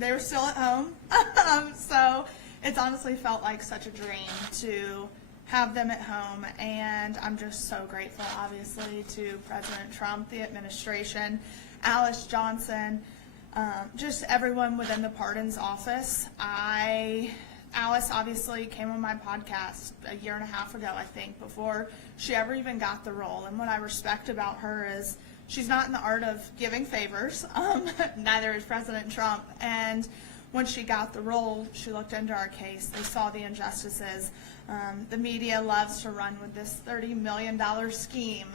They were still at home. So it's honestly felt like such a dream to have them at home, and I'm just so grateful, obviously, to President Trump, the administration, Alice Johnson, just everyone within the pardons office. Alice obviously came on my podcast a year and a half ago, I think, before she ever even got the role. And what I respect about her is she's not in the art of giving favors. Neither is President Trump. And when she got the role, she looked into our case. They saw the injustices. The media loves to run with this $30 million scheme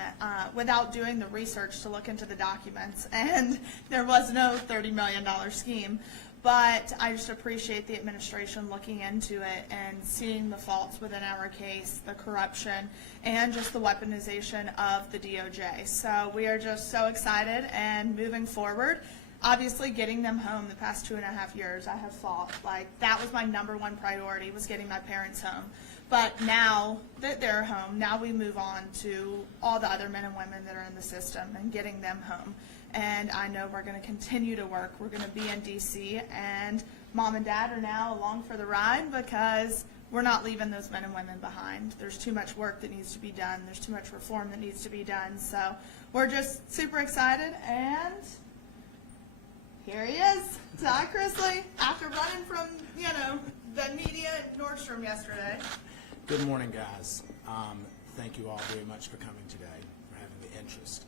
without doing the research to look into the documents. And there was no $30 million scheme. But I just appreciate the administration looking into it and seeing the faults within our case, the corruption, and just the weaponization of the DOJ. So we are just so excited and moving forward. Obviously, getting them home the past 2.5 years, I have fought. Like, that was my #1 priority, was getting my parents home. But now that they're home, now we move on to all the other men and women that are in the system and getting them home. And I know we're going to continue to work. We're going to be in D.C., and Mom and Dad are now along for the ride because we're not leaving those men and women behind. There's too much work that needs to be done. There's too much reform that needs to be done. So we're just super excited, and here he is, Todd Chrisley, after running from, the media at Nordstrom yesterday. Good morning, guys. Thank you all very much for coming today, for having the interest.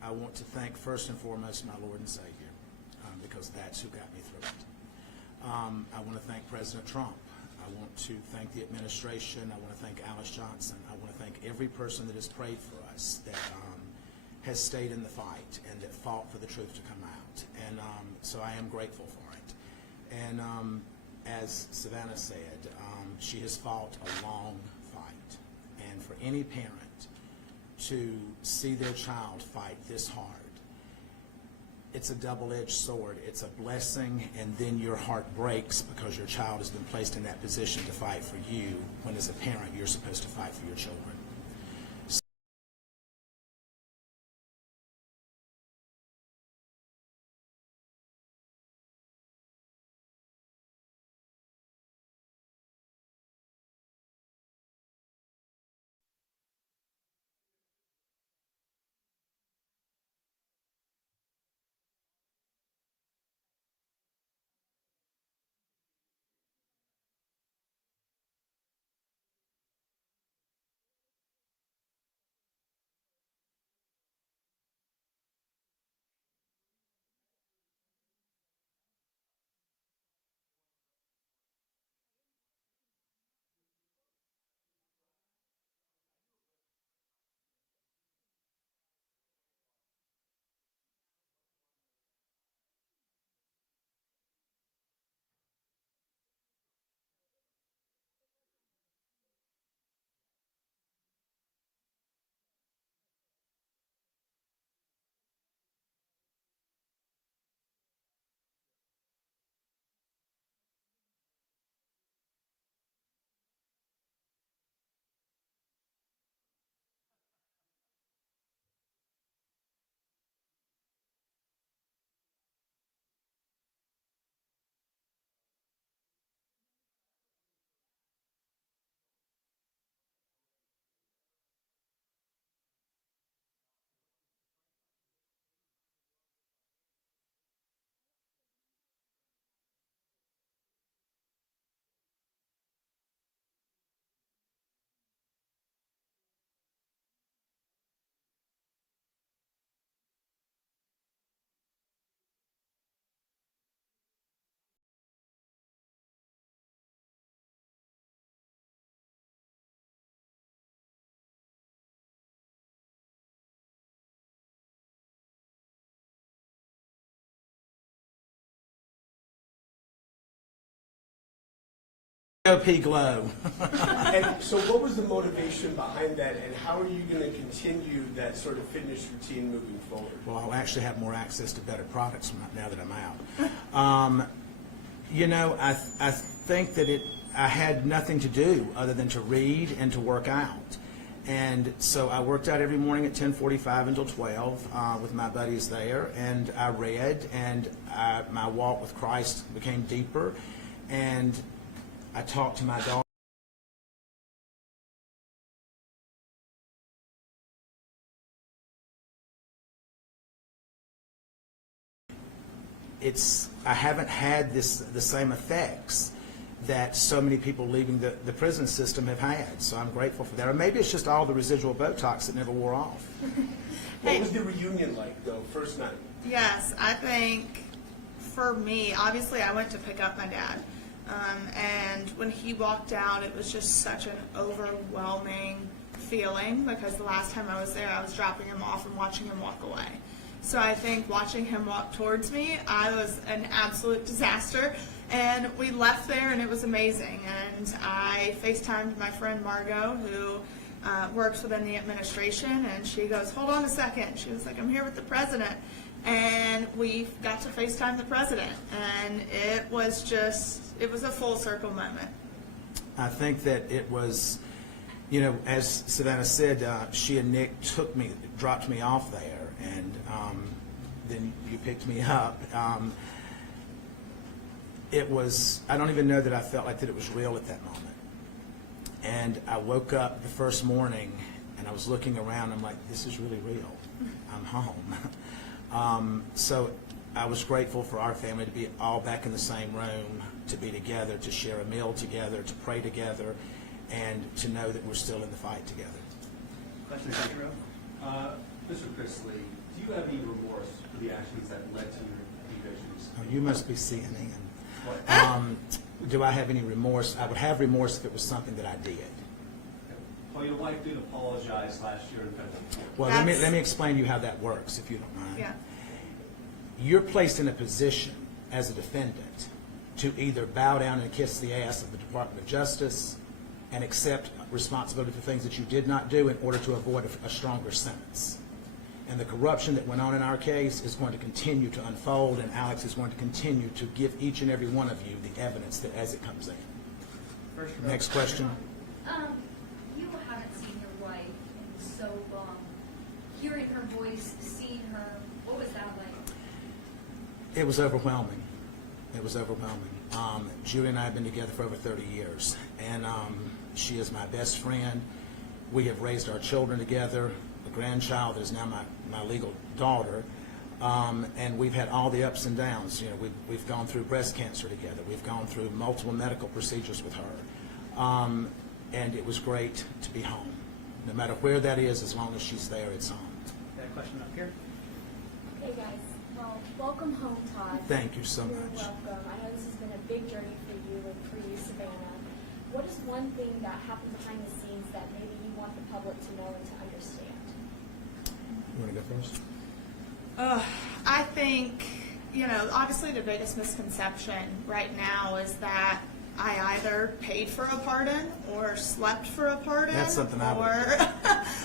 I want to thank first and foremost my Lord and Savior, because that's who got me through it. I want to thank President Trump. I want to thank the administration. I want to thank Alice Johnson. I want to thank every person that has prayed for us, that has stayed in the fight and that fought for the truth to come out. And so I am grateful for it. And as Savannah said, she has fought a long fight. And for any parent to see their child fight this hard, it's a double-edged sword. It's a blessing, and then your heart breaks because your child has been placed in that position to fight for you, when as a parent you're supposed to fight for your children. GOP glow. And so what was the motivation behind that, and how are you going to continue that sort of fitness routine moving forward? Well, I'll actually have more access to better products now that I'm out. I think that I had nothing to do other than to read and to work out. And so I worked out every morning at 10:45 until 12 with my buddies there, and I read, and my walk with Christ became deeper, and I talked to my daughter. I haven't had the same effects that so many people leaving the prison system have had. So I'm grateful for that. Or maybe it's just all the residual Botox that never wore off. What was the reunion like, though, first night? Yes, I think for me, obviously I went to pick up my dad. And when he walked out, it was just such an overwhelming feeling, because the last time I was there, I was dropping him off and watching him walk away. So I think watching him walk towards me, I was an absolute disaster. And we left there, and it was amazing. And I FaceTimed my friend Margot, who works within the administration, and she goes, "Hold on a second." She was like, "I'm here with the president." And we got to FaceTime the president. And it was a full circle moment. I think that it was, you know, as Savannah said, she and Nick dropped me off there, and then you picked me up. It was, I don't even know that I felt like that it was real at that moment. And I woke up the first morning, and I was looking around, I'm like, this is really real. I'm home. So I was grateful for our family to be all back in the same room, to be together, to share a meal together, to pray together, and to know that we're still in the fight together. Question, Pedro. Mr. Chrisley, do you have any remorse for the actions that led to your evisions? Oh, you must be CNN. What? Do I have any remorse? I would have remorse if it was something that I did. Well, your wife did apologize last year in federal court. Well, let me explain to you how that works, if you don't mind. Yeah. You're placed in a position as a defendant to either bow down and kiss the ass of the Department of Justice and accept responsibility for things that you did not do in order to avoid a stronger sentence. And the corruption that went on in our case is going to continue to unfold, and Alex is going to continue to give each and every one of you the evidence that as it comes in. Next question. You haven't seen your wife in so long. Hearing her voice, seeing her, what was that like? It was overwhelming. It was overwhelming. Julie and I have been together for over 30 years, and she is my best friend. We have raised our children together. The grandchild that is now my legal daughter, and we've had all the ups and downs. You know, we've gone through breast cancer together. We've gone through multiple medical procedures with her, and it was great to be home. No matter where that is, as long as she's there, it's home. Got a question up here? Hey guys, well, welcome home, Todd. Thank you so You're much. welcome. I know this has been a big journey for you and for you, Savannah. What is one thing that happened behind the scenes that maybe you want the public to know and to understand? You want to go first? I think, obviously the biggest misconception right now is that I either paid for a pardon or slept for a pardon. That's something I would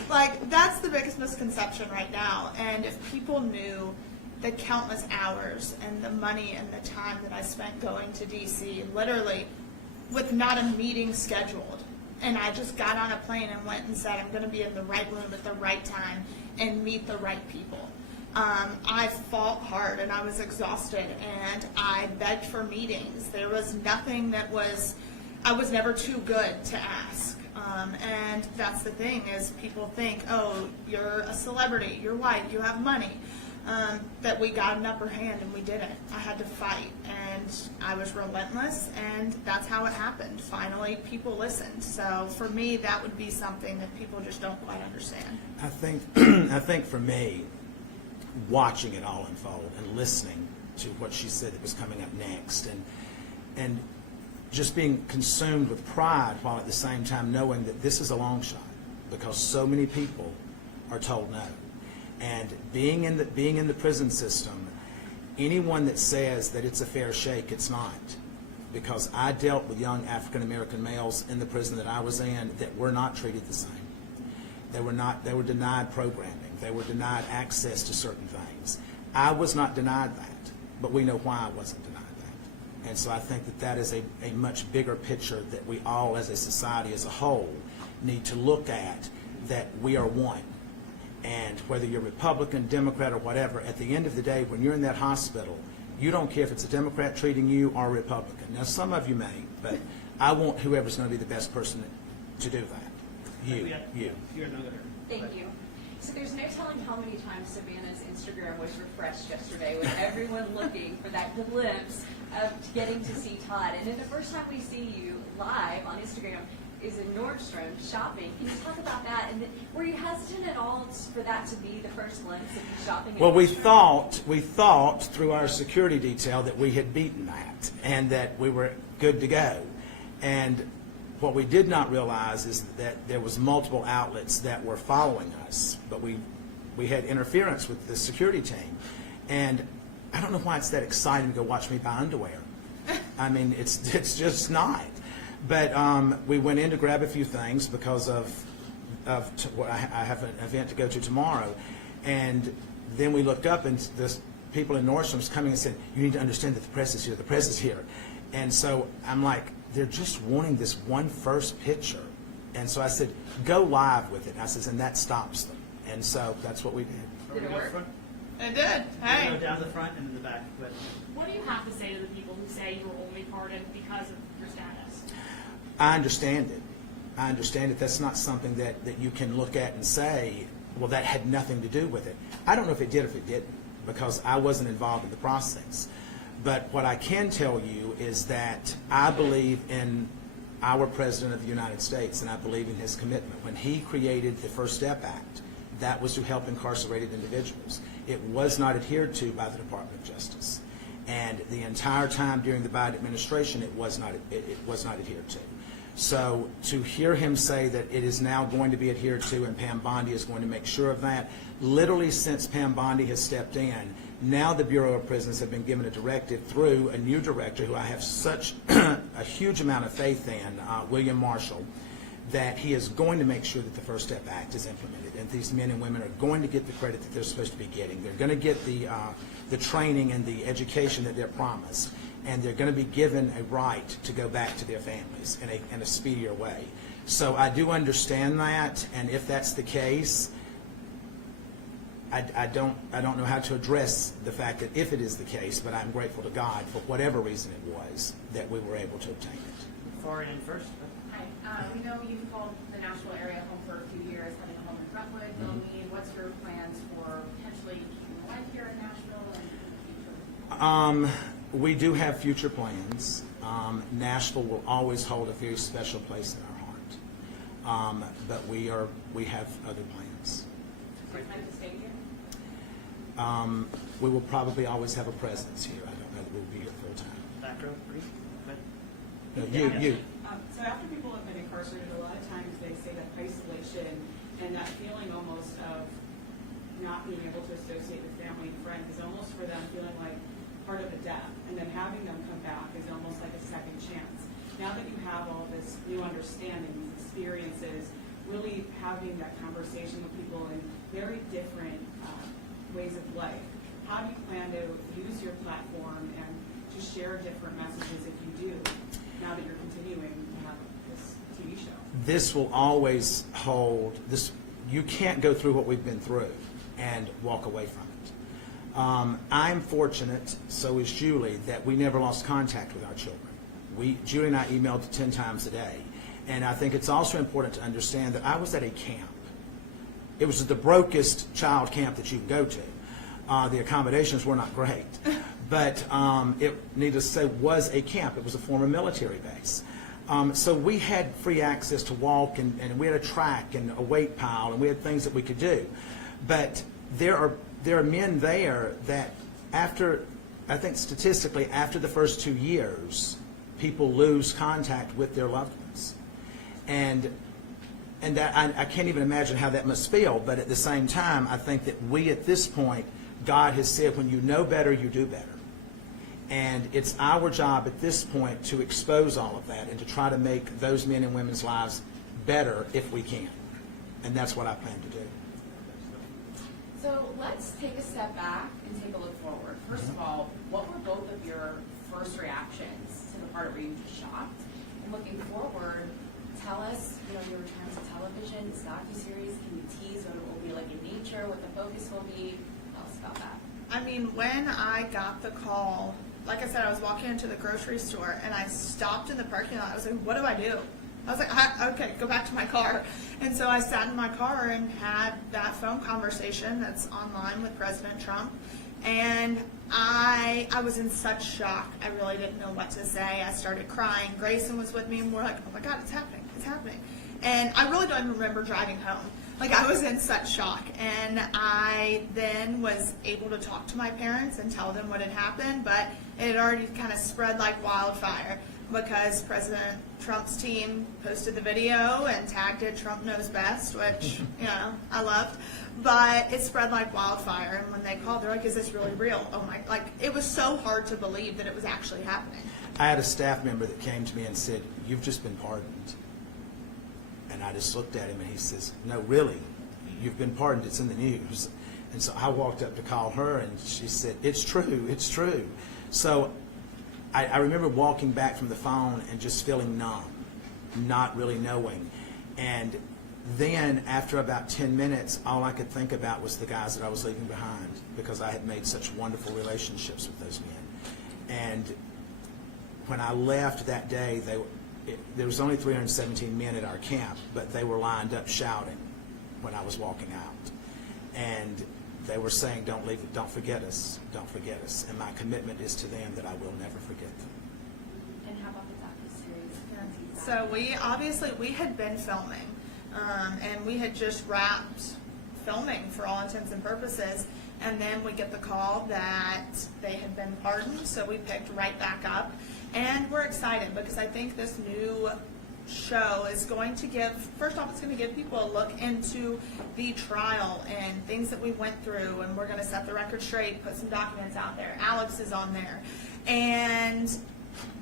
Like, that's the biggest misconception right now. And if people knew the countless hours and the money and the time that I spent going to D.C., literally with not a meeting scheduled, and I just got on a plane and went and said, I'm going to be in the right room at the right time and meet the right people. I fought hard and I was exhausted, and I begged for meetings. There was nothing I was never too good to ask. And that's the thing, is people think, oh, you're a celebrity, you're white, you have money. That we got an upper hand, and we didn't. I had to fight, and I was relentless, and that's how it happened. Finally, people listened. So for me, that would be something that people just don't quite understand. I think for me, watching it all unfold and listening to what she said that was coming up next, and just being consumed with pride while at the same time knowing that this is a long shot, because so many people are told no. And being in the prison system, anyone that says that it's a fair shake, it's not. Because I dealt with young African American males in the prison that I was in that were not treated the same. They were denied programming. They were denied access to certain things. I was not denied that, but we know why I wasn't denied that. And so I think that is a much bigger picture that we all as a society as a whole need to look at, that we are one. And whether you're Republican, Democrat, or whatever, at the end of the day, when you're in that hospital, you don't care if it's a Democrat treating you or a Republican. Now, some of you may, but I want whoever's going to be the best person to do that. You. You're another. Thank you. So there's no telling how many times Savannah's Instagram was refreshed yesterday with everyone looking for that glimpse of getting to see Todd. And then the first time we see you live on Instagram is in Nordstrom shopping. Can you talk about that? And then, were you hesitant at all for that to be the first glimpse of you shopping at Well, we Nordstrom? thought through our security detail that we had beaten that and that we were good to go. And what we did not realize is that there was multiple outlets that were following us, but we had interference with the security team. And I don't know why it's that exciting to go watch me buy underwear. I mean, it's just not. But we went in to grab a few things because of what I have an event to go to tomorrow. And then we looked up and the people in Nordstrom's coming and said, you need to understand that the press is here, the press is here. And so I'm like, they're just wanting this one first picture. And so I said, go live with it. And I said, and that stops them. And so that's what we did. Did it work? It did. Hey. Go down the front and in the back. But What do you have to say to the people who say you were only pardoned because of your status? I understand it. I understand it. That's not something that you can look at and say, well, that had nothing to do with it. I don't know if it did or if it didn't, because I wasn't involved in the process. But what I can tell you is that I believe in our President of the United States, and I believe in his commitment. When he created the First Step Act, that was to help incarcerated individuals. It was not adhered to by the Department of Justice. And the entire time during the Biden administration, it was not adhered to. So to hear him say that it is now going to be adhered to and Pam Bondi is going to make sure of that, literally since Pam Bondi has stepped in, now the Bureau of Prisons have been given a directive through a new director who I have such a huge amount of faith in, William Marshall, that he is going to make sure that the First Step Act is implemented, and these men and women are going to get the credit that they're supposed to be getting. They're going to get the training and the education that they're promised, and they're going to be given a right to go back to their families in a speedier way. So I do understand that, and if that's the case, I don't know how to address the fact that if it is the case, but I'm grateful to God for whatever reason it was that we were able to obtain it. foreign in first. Hi, we know you've called the Nashville area home for a few years, having a home in Brentwood, Willoughby. What's your plans for potentially keeping a life here in Nashville and in the future? We do have future plans. Nashville will always hold a very special place in our heart. But we have other plans. Do you plan to stay here? We will probably always have a presence here. I don't know that we'll be here full time. Back row, Bree. No, you. So after people have been incarcerated, a lot of times they say that isolation and that feeling almost of not being able to associate with family and friends is almost for them feeling like part of a death. And then having them come back is almost like a second chance. Now that you have all this new understanding, these experiences, really having that conversation with people in very different ways of life, how do you plan to use your platform and to share different messages if you do, now that you're continuing to have this TV show? This will always hold this. You can't go through what we've been through and walk away from it. I'm fortunate, so is Julie, that we never lost contact with our children. Julie and I emailed 10 times a day. And I think it's also important to understand that I was at a camp. It was the brokest child camp that you can go to. The accommodations were not great. But it, needless to say, was a camp. It was a former military base. So we had free access to walk, and we had a track and a weight pile, and we had things that we could do. But there are men there that after, I think statistically, after the first 2 years, people lose contact with their loved ones. And that, I can't even imagine how that must feel, but at the same time, I think that we at this point, God has said, when you know better, you do better. And it's our job at this point to expose all of that and to try to make those men and women's lives better if we can. And that's what I plan to do. So let's take a step back and take a look forward. First of all, what were both of your first reactions to the part where you just shocked? And looking forward, tell us, your return to television, this docuseries? Can you tease what it will be like in nature, what the focus will be? Tell us about that. I mean, when I got the call, like I said, I was walking into the grocery store and I stopped in the parking lot. I was like, what do I do? I was like, okay, go back to my car. And so I sat in my car and had that phone conversation that's online with President Trump. And I was in such shock. I really didn't know what to say. I started crying. Grayson was with me and we're like, oh my God, it's happening. It's happening. And I really don't even remember driving home. Like, I was in such shock. And I then was able to talk to my parents and tell them what had happened, but it had already kind of spread like wildfire because President Trump's team posted the video and tagged it Trump Knows Best, which, I loved. But it spread like wildfire. And when they called, they're like, is this really real? Oh my, like, it was so hard to believe that it was actually happening. I had a staff member that came to me and said, you've just been pardoned. And I just looked at him and he says, no, really, you've been pardoned, it's in the news. And so I walked up to call her and she said, it's true, it's true. So I remember walking back from the phone and just feeling numb, not really knowing. And then after about 10 minutes, all I could think about was the guys that I was leaving behind because I had made such wonderful relationships with those men. And when I left that day, there was only 317 men at our camp, but they were lined up shouting when I was walking out. And they were saying, don't leave, don't forget us, don't forget us. And my commitment is to them that I will never forget them. And how about the docuseries? So we had been filming, and we had just wrapped filming for all intents and purposes. And then we get the call that they had been pardoned, so we picked right back up. And we're excited because I think this new show is going to give, first off, it's going to give people a look into the trial and things that we went through, and we're going to set the record straight, put some documents out there. Alex is on there.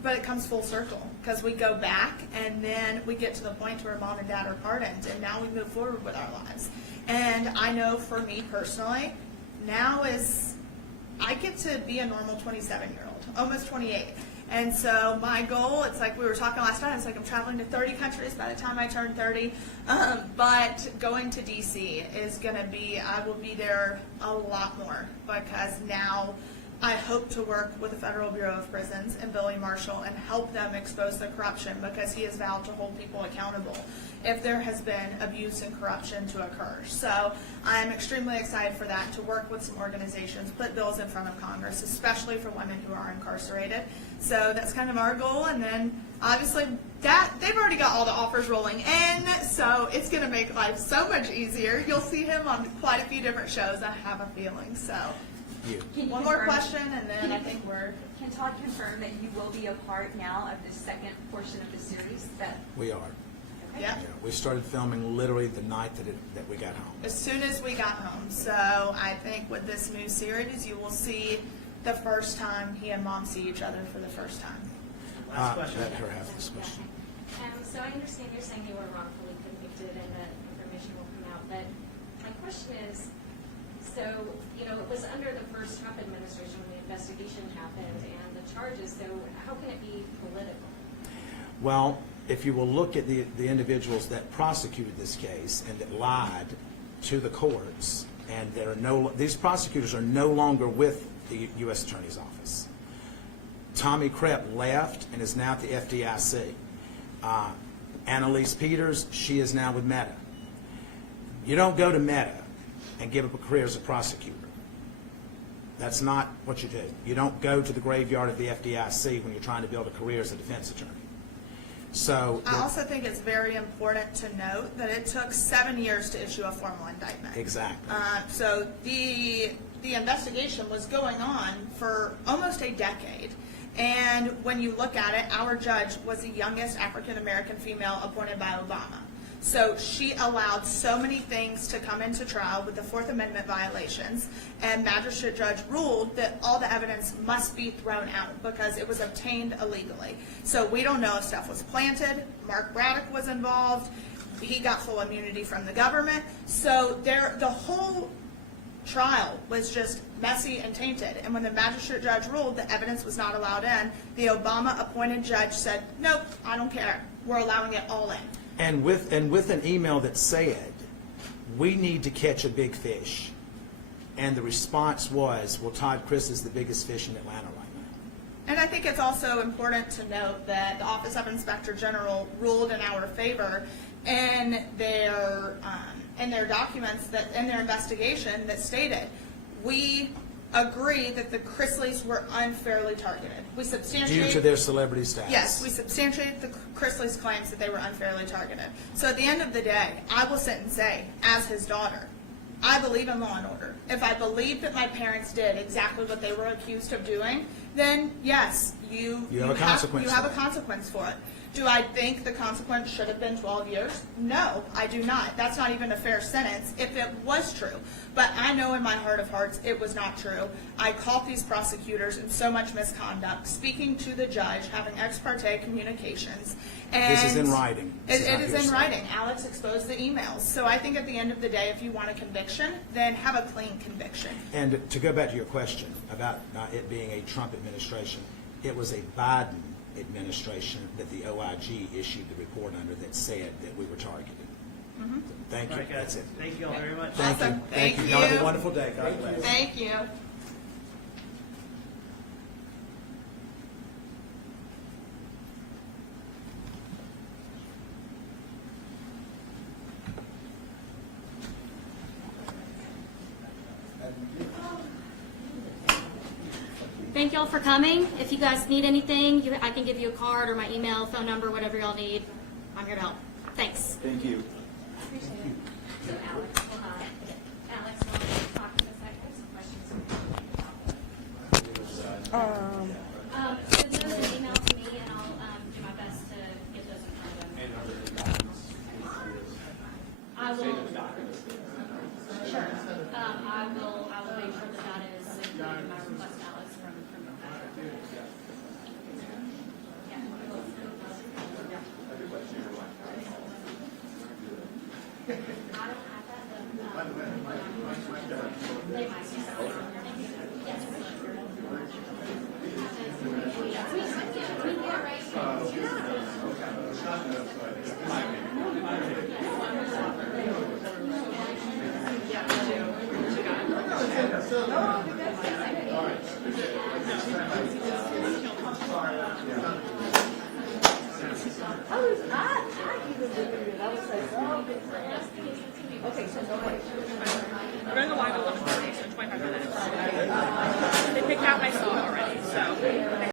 But it comes full circle because we go back and then we get to the point where mom and dad are pardoned, and now we move forward with our lives. And I know for me personally, now I get to be a normal 27-year-old, almost 28. And so my goal, it's like we were talking last night, it's like I'm traveling to 30 countries by the time I turn 30. But going to D.C. is going to be, I will be there a lot more because now I hope to work with the Federal Bureau of Prisons and Billy Marshall and help them expose the corruption because he has vowed to hold people accountable if there has been abuse and corruption to occur. So I'm extremely excited for that, to work with some organizations, put bills in front of Congress, especially for women who are incarcerated. So that's kind of our goal. And then obviously they've already got all the offers rolling in, so it's going to make life so much easier. You'll see him on quite a few different shows, I have a feeling. So one more question, and then I think we're... Can Todd confirm that you will be a part now of the second portion of the series? We are. Okay. Yeah. We started filming literally the night that we got home. As soon as we got home. So I think with this new series, you will see the first time he and mom see each other for the first time. Last question. Let her have this question. So I understand you're saying you were wrongfully convicted and that information will come out, but my question is, so, it was under the first Trump administration when the investigation happened and the charges, so how can it be political? Well, if you will look at the individuals that prosecuted this case and that lied to the courts, and these prosecutors are no longer with the U.S. Attorney's Office. Tommy Krepp left and is now at the FDIC. Annalise Peters, she is now with Meta. You don't go to Meta and give up a career as a prosecutor. That's not what you do. You don't go to the graveyard of the FDIC when you're trying to build a career as a defense attorney. So I also think it's very important to note that it took 7 years to issue a formal indictment. Exactly. So the investigation was going on for almost a decade. And when you look at it, our judge was the youngest African-American female appointed by Obama. So she allowed so many things to come into trial with the Fourth Amendment violations, and magistrate judge ruled that all the evidence must be thrown out because it was obtained illegally. So we don't know if stuff was planted. Mark Braddock was involved. He got full immunity from the government. So the whole trial was just messy and tainted. And when the magistrate judge ruled the evidence was not allowed in, the Obama appointed judge said, nope, I don't care. We're allowing it all in. And with an email that said, we need to catch a big fish. And the response was, well, Todd Chrisley is the biggest fish in Atlanta right now. And I think it's also important to note that the Office of Inspector General ruled in our favor in their documents, that in their investigation, that stated, we agree that the Chrisleys were unfairly targeted. We substantiate Due to their celebrity status. Yes, we substantiate the Chrisley's claims that they were unfairly targeted. So at the end of the day, I will sit and say, as his daughter, I believe in law and order. If I believe that my parents did exactly what they were accused of doing, then yes, you have a consequence You have a for it. consequence for it. Do I think the consequence should have been 12 years? No, I do not. That's not even a fair sentence if it was true. But I know in my heart of hearts it was not true. I caught these prosecutors in so much misconduct, speaking to the judge, having ex parte communications. And This is in writing. This is It not is in hearsay. writing. Alex exposed the emails. So I think at the end of the day, if you want a conviction, then have a clean conviction. And to go back to your question about it being a Trump administration, it was a Biden administration that the OIG issued the report under that said that we were targeted. Thank you. All right, guys. That's it. Thank you all very much. Thank you. Awesome. Thank you. Thank Y'all have you. a wonderful day. God bless. Thank you. Thank y'all for coming. If you guys need anything, I can give you a card or my email, phone number, whatever y'all need. I'm here to help. Thanks. Thank you. So Alex, Alex, want to talk to us? I have some questions. Send those an email to me, and I'll do my best to get those in front of them. I will. Sure. I will make sure that that is included in my request, Alex, from the back. I don't have that, but they might. Yes. We're going to go live at 11:30, so in 25 minutes. They picked out my song already, so.